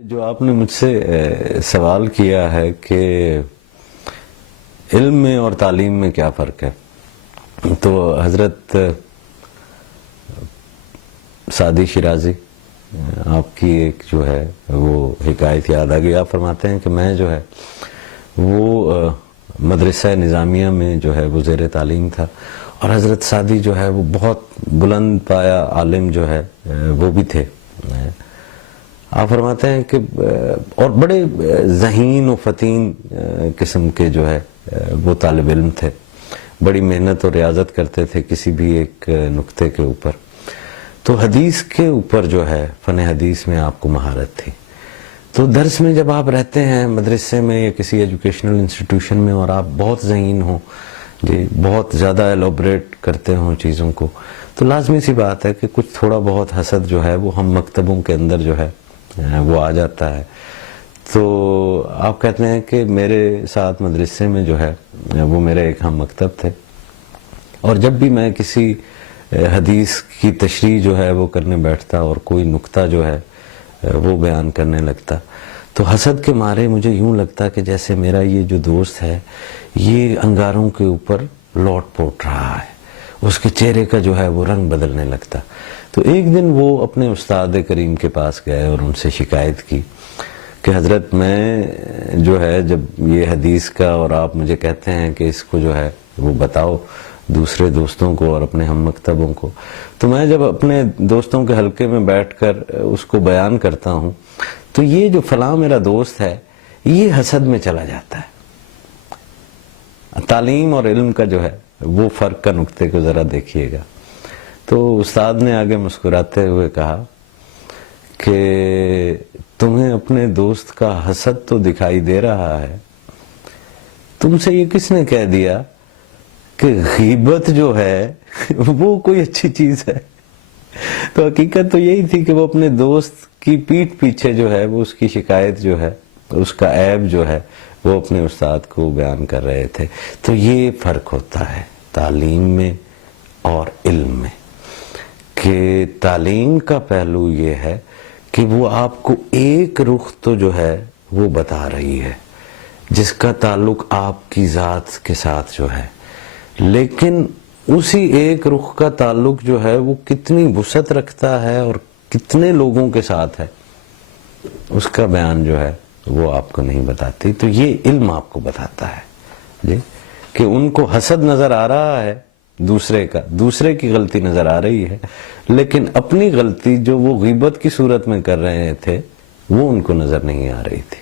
جو آپ نے مجھ سے سوال کیا ہے کہ علم میں اور تعلیم میں کیا فرق ہے، تو حضرت سعدی شیرازی آپ کی ایک جو ہے وہ حکایت یاد آ گئی۔ آپ فرماتے ہیں کہ میں جو ہے وہ مدرسہ نظامیہ میں جو ہے وہ زیر تعلیم تھا، اور حضرت سعدی جو ہے وہ بہت بلند پایا عالم جو ہے وہ بھی تھے۔ آپ فرماتے ہیں کہ اور بڑے ذہین و فتین قسم کے جو ہے وہ طالب علم تھے، بڑی محنت اور ریاضت کرتے تھے کسی بھی ایک نقطے کے اوپر۔ تو حدیث کے اوپر جو ہے فن حدیث میں آپ کو مہارت تھی۔ تو درس میں جب آپ رہتے ہیں مدرسے میں یا کسی ایجوکیشنل انسٹیٹیوشن میں، اور آپ بہت ذہین ہوں جی، بہت زیادہ ایلوبریٹ کرتے ہوں چیزوں کو، تو لازمی سی بات ہے کہ کچھ تھوڑا بہت حسد جو ہے وہ ہم مکتبوں کے اندر جو ہے وہ آ جاتا ہے۔ تو آپ کہتے ہیں کہ میرے ساتھ مدرسے میں جو ہے وہ میرے ایک ہم مکتب تھے، اور جب بھی میں کسی حدیث کی تشریح جو ہے وہ کرنے بیٹھتا اور کوئی نقطہ جو ہے وہ بیان کرنے لگتا، تو حسد کے مارے مجھے یوں لگتا کہ جیسے میرا یہ جو دوست ہے یہ انگاروں کے اوپر لوٹ پوٹ رہا ہے، اس کے چہرے کا جو ہے وہ رنگ بدلنے لگتا۔ تو ایک دن وہ اپنے استاد کریم کے پاس گئے اور ان سے شکایت کی کہ حضرت میں جو ہے جب یہ حدیث کا، اور آپ مجھے کہتے ہیں کہ اس کو جو ہے وہ بتاؤ دوسرے دوستوں کو اور اپنے ہم مکتبوں کو، تو میں جب اپنے دوستوں کے حلقے میں بیٹھ کر اس کو بیان کرتا ہوں تو یہ جو فلاں میرا دوست ہے یہ حسد میں چلا جاتا ہے۔ تعلیم اور علم کا جو ہے وہ فرق کا نقطے کو ذرا دیکھیے گا۔ تو استاد نے آگے مسکراتے ہوئے کہا کہ تمہیں اپنے دوست کا حسد تو دکھائی دے رہا ہے، تم سے یہ کس نے کہہ دیا کہ غیبت جو ہے وہ کوئی اچھی چیز ہے؟ تو حقیقت تو یہی تھی کہ وہ اپنے دوست کی پیٹھ پیچھے جو ہے وہ اس کی شکایت جو ہے، اس کا عیب جو ہے وہ اپنے استاد کو بیان کر رہے تھے۔ تو یہ فرق ہوتا ہے تعلیم میں اور علم میں، کہ تعلیم کا پہلو یہ ہے کہ وہ آپ کو ایک رخ تو جو ہے وہ بتا رہی ہے جس کا تعلق آپ کی ذات کے ساتھ جو ہے، لیکن اسی ایک رخ کا تعلق جو ہے وہ کتنی وسعت رکھتا ہے اور کتنے لوگوں کے ساتھ ہے اس کا بیان جو ہے وہ آپ کو نہیں بتاتی۔ تو یہ علم آپ کو بتاتا ہے جی، کہ ان کو حسد نظر آ رہا ہے دوسرے کی غلطی نظر آ رہی ہے، لیکن اپنی غلطی جو وہ غیبت کی صورت میں کر رہے تھے وہ ان کو نظر نہیں آ رہی تھی۔